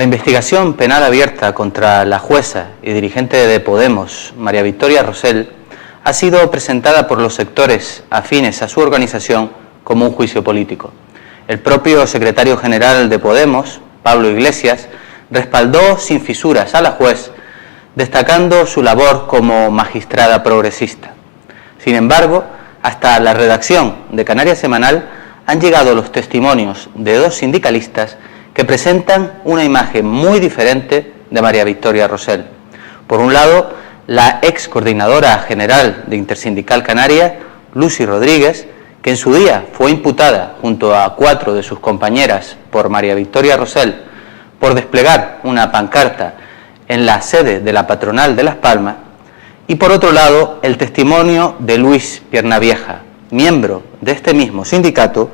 La investigación penal abierta contra la jueza y dirigente de Podemos, María Victoria Rosell, ha sido presentada por los sectores afines a su organización como un juicio político. El propio secretario general de Podemos, Pablo Iglesias, respaldó sin fisuras a la juez, destacando su labor como magistrada progresista. Sin embargo, hasta la redacción de Canarias Semanal han llegado los testimonios de dos sindicalistas que presentan una imagen muy diferente de María Victoria Rosell. Por un lado, la ex coordinadora general de Intersindical Canaria, Lucy Rodríguez, que en su día fue imputada junto a 4 de sus compañeras por María Victoria Rosell por desplegar una pancarta en la sede de la patronal de Las Palmas, y por otro lado el testimonio de Luis Piernavieja, miembro de este mismo sindicato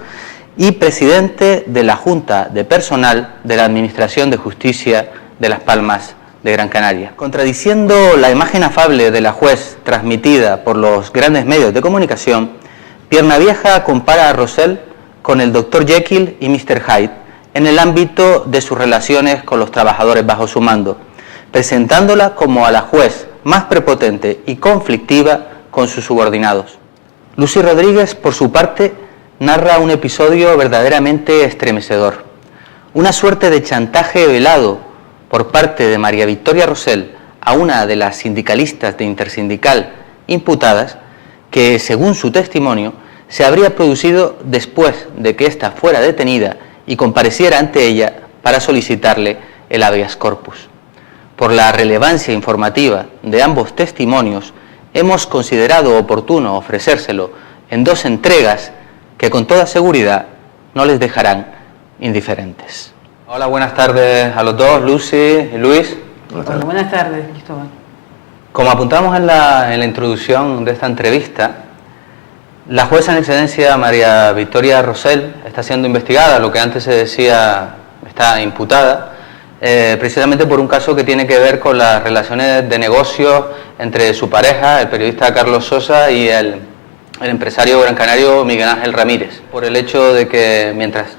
y presidente de la Junta de Personal de la Administración de Justicia de Las Palmas de Gran Canaria. Contradiciendo la imagen afable de la juez transmitida por los grandes medios de comunicación, Piernavieja compara a Rosell con el Dr. Jekyll y Mr. Hyde en el ámbito de sus relaciones con los trabajadores bajo su mando, presentándola como a la juez más prepotente y conflictiva con sus subordinados. Lucy Rodríguez, por su parte, narra un episodio verdaderamente estremecedor. Una suerte de chantaje velado por parte de María Victoria Rosell a una de las sindicalistas de Intersindical imputadas, que, según su testimonio, se habría producido después de que ésta fuera detenida y compareciera ante ella para solicitarle el habeas corpus. Por la relevancia informativa de ambos testimonios, hemos considerado oportuno ofrecérselo en 2 entregas que con toda seguridad no les dejarán indiferentes. Hola, buenas tardes a los dos, Lucy y Luis. Hola, buenas tardes, Cristóbal. Como apuntamos en la introducción de esta entrevista, la jueza en excedencia María Victoria Rosell está siendo investigada, lo que antes se decía está imputada, precisamente por un caso que tiene que ver con las relaciones de negocios entre su pareja, el periodista Carlos Sosa, y el empresario gran canario Miguel Ángel Ramírez, por el hecho de que mientras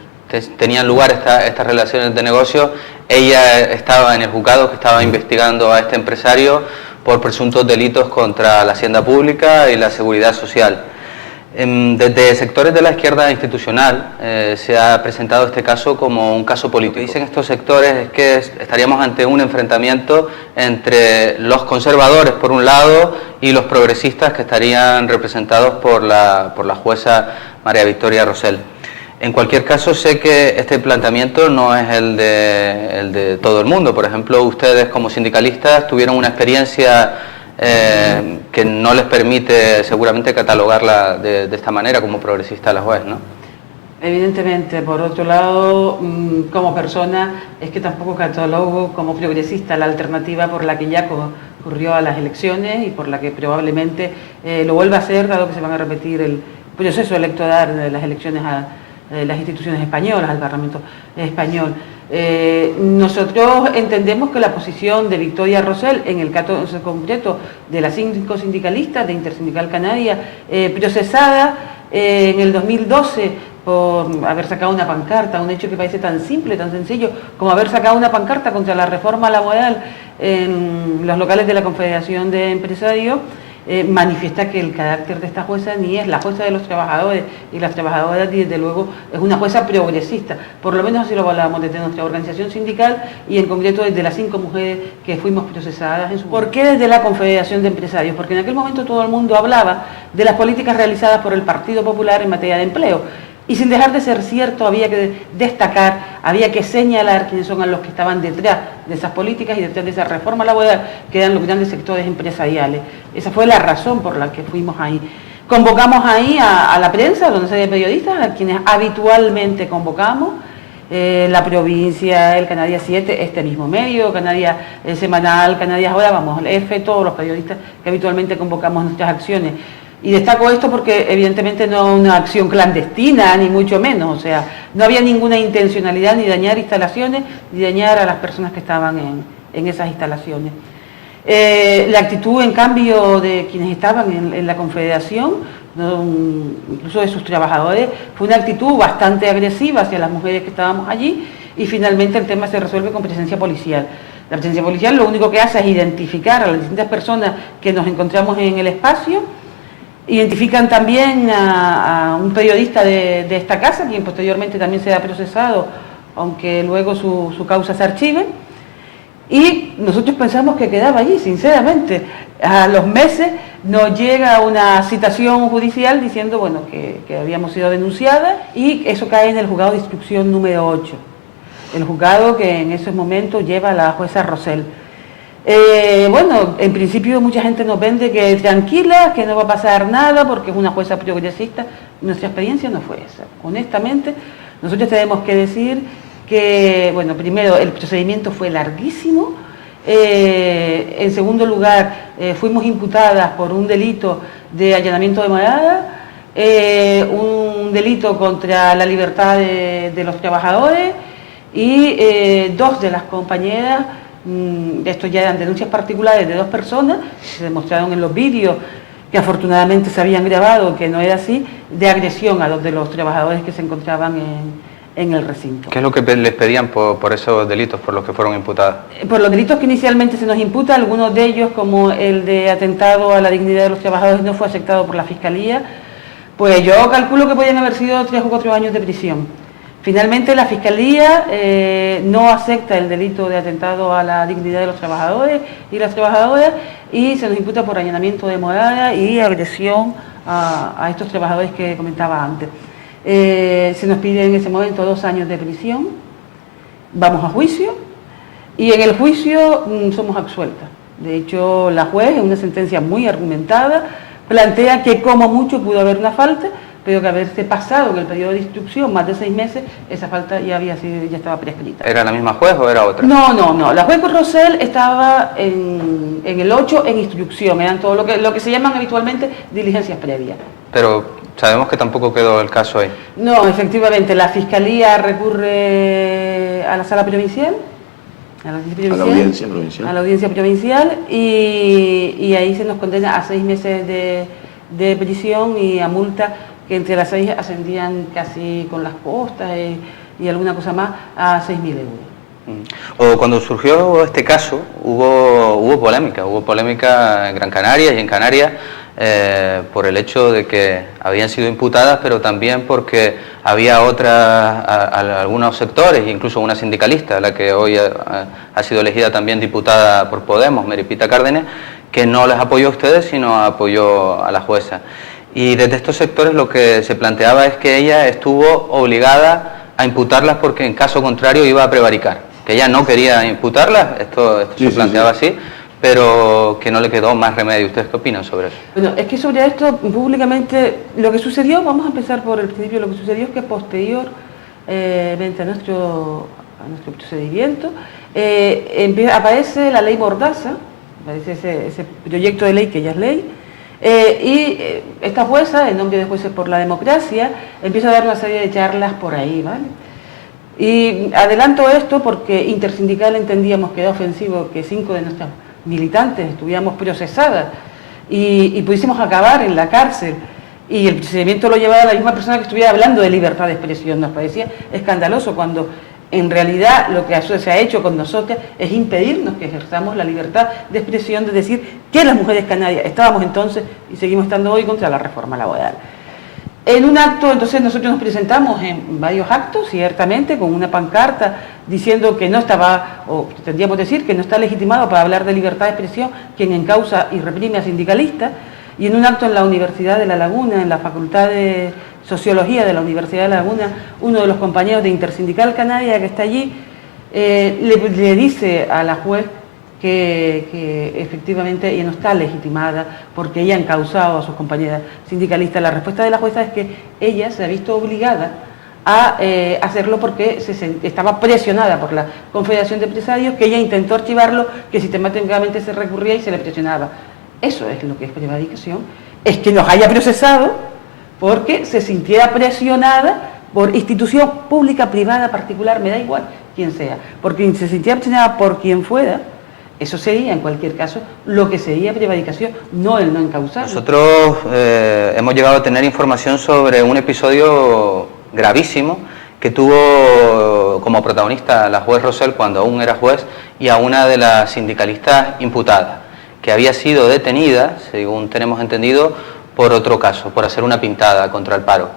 tenían lugar estas relaciones de negocios, ella estaba en el juzgado que estaba investigando a este empresario por presuntos delitos contra la hacienda pública y la seguridad social. Desde sectores de la izquierda institucional se ha presentado este caso como un caso político. Dicen estos sectores es que estaríamos ante un enfrentamiento entre los conservadores por un lado y los progresistas que estarían representados por la jueza María Victoria Rosell. En cualquier caso, sé que este planteamiento no es el de todo el mundo. Por ejemplo, ustedes como sindicalistas tuvieron una experiencia que no les permite seguramente catalogarla de esta manera como progresista a la juez, ¿no? Evidentemente. Por otro lado, como persona, es que tampoco catalogo como progresista la alternativa por la que ya concurrió a las elecciones y por la que probablemente lo vuelva a hacer, dado que se van a repetir el proceso electoral de las elecciones a las instituciones españolas, al Parlamento español. Nosotros entendemos que la posición de Victoria Rosell, en el caso concreto de las 5 sindicalistas de Intersindical Canaria, procesada en el 2012 por haber sacado una pancarta, un hecho que parece tan simple, tan sencillo, como haber sacado una pancarta contra la reforma laboral en los locales de la Confederación de Empresarios, manifiesta que el carácter de esta jueza ni es la jueza de los trabajadores y las trabajadoras, y desde luego es una jueza progresista, por lo menos así lo hablábamos desde nuestra organización sindical y en concreto desde las 5 mujeres que fuimos procesadas en su... ¿Por qué desde la Confederación de Empresarios? Porque en aquel momento todo el mundo hablaba de las políticas realizadas por el Partido Popular en materia de empleo. Y sin dejar de ser cierto, había que destacar, había que señalar quiénes son los que estaban detrás de esas políticas y detrás de esa reforma laboral, que eran los grandes sectores empresariales. Esa fue la razón por la que fuimos ahí. Convocamos ahí a la prensa, a una serie de periodistas, a quienes habitualmente convocamos, la provincia, el Canarias 7, este mismo medio, Canarias Semanal, Canarias Ahora, vamos, el EFE, todos los periodistas que habitualmente convocamos nuestras acciones. Y destaco esto porque evidentemente no es una acción clandestina, ni mucho menos, o sea, no había ninguna intencionalidad ni dañar instalaciones, ni dañar a las personas que estaban en esas instalaciones. La actitud, en cambio, de quienes estaban en la Confederación, incluso de sus trabajadores, fue una actitud bastante agresiva hacia las mujeres que estábamos allí, y finalmente el tema se resuelve con presencia policial. La presencia policial lo único que hace es identificar a las distintas personas que nos encontramos en el espacio. Identifican también a un periodista de esta casa, quien posteriormente también será procesado, aunque luego su causa se archive. Y nosotros pensamos que quedaba allí, sinceramente. A los meses nos llega una citación judicial diciendo bueno, que habíamos sido denunciadas, y eso cae en el juzgado de instrucción número 8, el juzgado que en esos momentos lleva a la jueza Rosell. Bueno, en principio mucha gente nos vende que tranquila, que no va a pasar nada porque es una jueza progresista. Nuestra experiencia no fue esa. Honestamente, nosotros tenemos que decir que, bueno, primero, el procedimiento fue larguísimo. En segundo lugar, fuimos imputadas por un delito de allanamiento de morada, un delito contra la libertad de los trabajadores, y dos de las compañeras, esto ya eran denuncias particulares de dos personas, se demostraron en los vídeos que afortunadamente se habían grabado, que no era así, de agresión a los de los trabajadores que se encontraban en el recinto. ¿Qué es lo que les pedían por esos delitos por los que fueron imputadas? Por los delitos que inicialmente se nos imputa, algunos de ellos, como el de atentado a la dignidad de los trabajadores, no fue aceptado por la Fiscalía, pues yo calculo que podían haber sido 3 o 4 años de prisión. Finalmente la Fiscalía no acepta el delito de atentado a la dignidad de los trabajadores y las trabajadoras, y se nos imputa por allanamiento de morada y agresión a estos trabajadores que comentaba antes. Se nos pide en ese momento 2 años de prisión, vamos a juicio, y en el juicio somos absueltas. De hecho, la juez, en una sentencia muy argumentada, plantea que como mucho pudo haber una falta, pero que haberse pasado en el periodo de instrucción más de 6 meses, esa falta ya estaba prescrita. ¿Era la misma juez o era otra? No. La juez Rosell estaba en el 8 en instrucción, eran todo lo que se llaman habitualmente diligencias previas. Pero sabemos que tampoco quedó el caso ahí. No, efectivamente, la Fiscalía recurre a la sala provincial, a la audiencia provincial, y ahí se nos condena a 6 meses de prisión y a multa que entre las 6 ascendían casi con las costas y alguna cosa más a 6.000 euros. O cuando surgió este caso hubo polémica en Gran Canaria y en Canarias por el hecho de que habían sido imputadas, pero también porque había algunos sectores, incluso una sindicalista, la que hoy ha sido elegida también diputada por Podemos, Meripita Cárdenas, que no les apoyó a ustedes, sino apoyó a la jueza. Y desde estos sectores lo que se planteaba es que ella estuvo obligada a imputarlas porque en caso contrario iba a prevaricar, que ella no quería imputarlas, esto se planteaba así, pero que no le quedó más remedio. ¿Ustedes qué opinan sobre eso? Bueno, es que sobre esto públicamente lo que sucedió, vamos a empezar por el principio, lo que sucedió es que posteriormente a nuestro procedimiento aparece la ley Mordaza, aparece ese proyecto de ley que ya es ley, y esta jueza, en nombre de Jueces por la Democracia, empieza a dar una serie de charlas por ahí, ¿vale? Y adelanto esto porque intersindical entendíamos que era ofensivo que 5 de nuestras militantes estuviéramos procesadas y pudiésemos acabar en la cárcel, y el procedimiento lo llevaba la misma persona que estuviera hablando de libertad de expresión. Nos parecía escandaloso cuando en realidad lo que se ha hecho con nosotras es impedirnos que ejerzamos la libertad de expresión, de decir que las mujeres canarias estábamos entonces y seguimos estando hoy contra la reforma laboral. En un acto, entonces nosotros nos presentamos en varios actos, ciertamente, con una pancarta diciendo que no estaba, o tendríamos que decir, que no está legitimado para hablar de libertad de expresión quien encausa y reprime a sindicalistas, y en un acto en la Universidad de La Laguna, en la Facultad de Sociología de la Universidad de La Laguna, uno de los compañeros de Intersindical Canaria que está allí, le dice a la juez que efectivamente ella no está legitimada porque ella ha encausado a sus compañeras sindicalistas. La respuesta de la jueza es que ella se ha visto obligada a hacerlo porque estaba presionada por la Confederación de Empresarios, que ella intentó archivarlo, que sistemáticamente se recurría y se le presionaba. Eso es lo que es prevaricación, es que nos haya procesado porque se sintiera presionada por institución pública, privada, particular, me da igual quién sea, porque se sintiera presionada por quien fuera. Eso sería, en cualquier caso, lo que sería prevaricación, no el no encausar. Nosotros hemos llegado a tener información sobre un episodio gravísimo que tuvo como protagonista a la juez Rosell cuando aún era juez y a una de las sindicalistas imputadas, que había sido detenida, según tenemos entendido, por otro caso, por hacer una pintada contra el paro,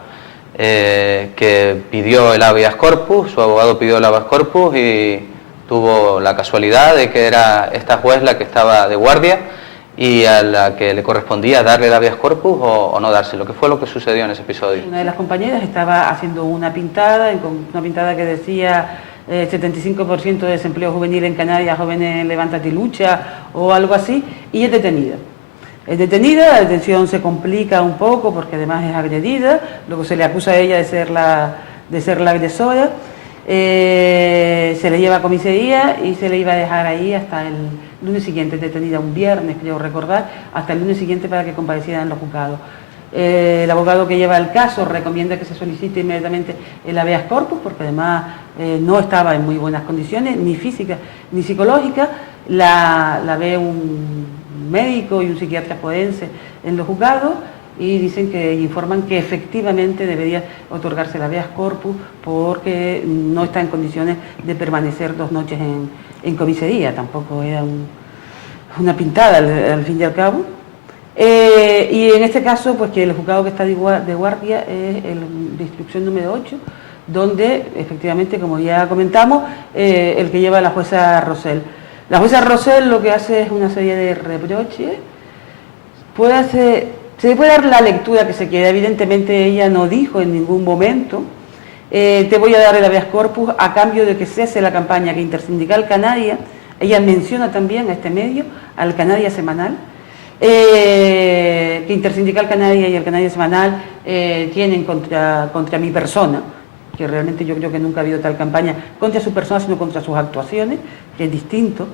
que pidió el habeas corpus, su abogado pidió el habeas corpus y tuvo la casualidad de que era esta juez la que estaba de guardia y a la que le correspondía darle el habeas corpus o no dárselo. ¿Qué fue lo que sucedió en ese episodio? Una de las compañeras estaba haciendo una pintada que decía 75% de desempleo juvenil en Canarias, jóvenes levántate y lucha o algo así, y es detenida. Es detenida, la detención se complica un poco porque además es agredida, luego se le acusa a ella de ser la agresora, se le lleva a comisaría y se le iba a dejar ahí hasta el lunes siguiente, detenida un viernes, creo recordar, hasta el lunes siguiente para que compareciera en los juzgados. El abogado que lleva el caso recomienda que se solicite inmediatamente el habeas corpus porque además no estaba en muy buenas condiciones, ni físicas ni psicológicas. La ve un médico y un psiquiatra forense en los juzgados y informan que efectivamente debería otorgarse el habeas corpus porque no está en condiciones de permanecer 2 noches en comisaría, tampoco era una pintada al fin y al cabo. Y en este caso, pues que el juzgado que está de guardia es el de instrucción número 8, donde efectivamente, como ya comentamos, el que lleva la jueza Rosell. La jueza Rosell lo que hace es una serie de reproches. Se le puede dar la lectura que se quiera. Evidentemente ella no dijo en ningún momento te voy a dar el habeas corpus a cambio de que cese la campaña que Intersindical Canaria. Ella menciona también a este medio, al Canaria Semanal, que Intersindical Canaria y el Canaria Semanal tienen contra mi persona, que realmente yo creo que nunca ha habido tal campaña contra su persona, sino contra sus actuaciones, que es distinto.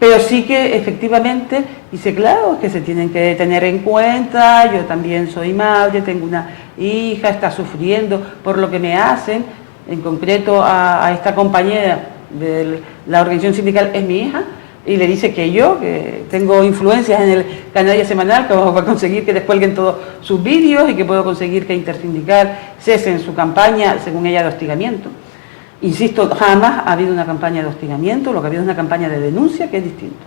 Pero sí que efectivamente dice, claro, que se tienen que tener en cuenta, yo también soy madre, tengo una hija, está sufriendo por lo que me hacen, en concreto a esta compañera de la organización sindical es mi hija, y le dice que yo, que tengo influencias en el Canaria Semanal, que vamos a conseguir que descuelguen todos sus vídeos y que puedo conseguir que Intersindical cese en su campaña, según ella, de hostigamiento. Insisto, jamás ha habido una campaña de hostigamiento, lo que ha habido es una campaña de denuncia, que es distinto.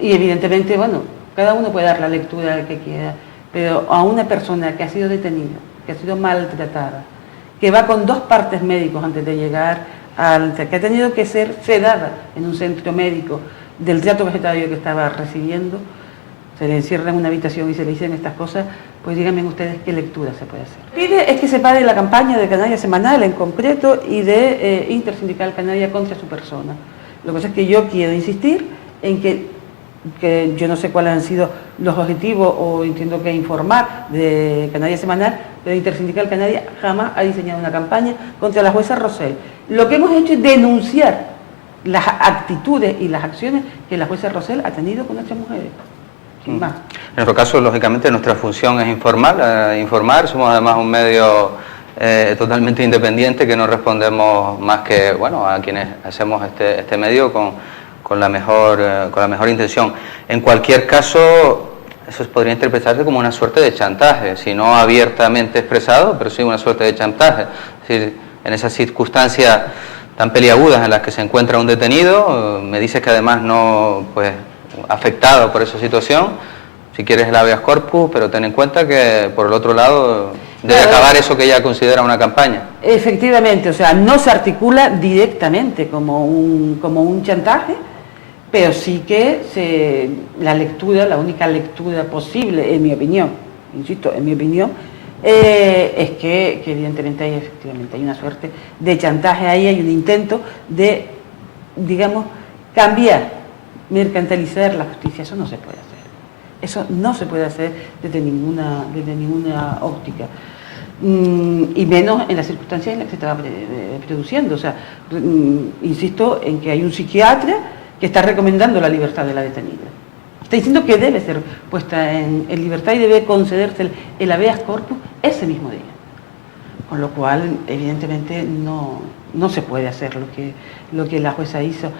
Y evidentemente, bueno, cada uno puede dar la lectura que quiera, pero a una persona que ha sido detenida, que ha sido maltratada, que va con 2 partes médicos antes de llegar que ha tenido que ser sedada en un centro médico del trato vegetario que estaba recibiendo, se le encierra en una habitación y se le dicen estas cosas, pues díganme ustedes qué lectura se puede hacer. Pide es que se pare la campaña de Canaria Semanal en concreto y de Intersindical Canaria contra su persona. Lo que pasa es que yo quiero insistir en que yo no sé cuáles han sido los objetivos o entiendo que informar de Canaria Semanal, pero Intersindical Canaria jamás ha diseñado una campaña contra la jueza Rosell. Lo que hemos hecho es denunciar las actitudes y las acciones que la jueza Rosell ha tenido con nuestras mujeres. Sin más. En nuestro caso, lógicamente, nuestra función es informar. Somos además un medio totalmente independiente que no respondemos más que a quienes hacemos este medio con la mejor intención. En cualquier caso, eso podría interpretarse como una suerte de chantaje, si no abiertamente expresado, pero sí una suerte de chantaje. Es decir, en esas circunstancias tan peliagudas en las que se encuentra un detenido, me dices que además no, afectado por esa situación, si quieres el habeas corpus, pero ten en cuenta que por el otro lado debe acabar eso que ella considera una campaña. Efectivamente, o sea, no se articula directamente como un chantaje, pero sí que la única lectura posible, en mi opinión, insisto, en mi opinión, es que evidentemente hay una suerte de chantaje ahí, hay un intento de, digamos, cambiar, mercantilizar la justicia. Eso no se puede hacer. Eso no se puede hacer desde ninguna óptica. Y menos en las circunstancias en las que se estaba produciendo. O sea, insisto en que hay un psiquiatra que está recomendando la libertad de la detenida. Está diciendo que debe ser puesta en libertad y debe concederse el habeas corpus ese mismo día. Con lo cual, evidentemente, no se puede hacer lo que la jueza hizo.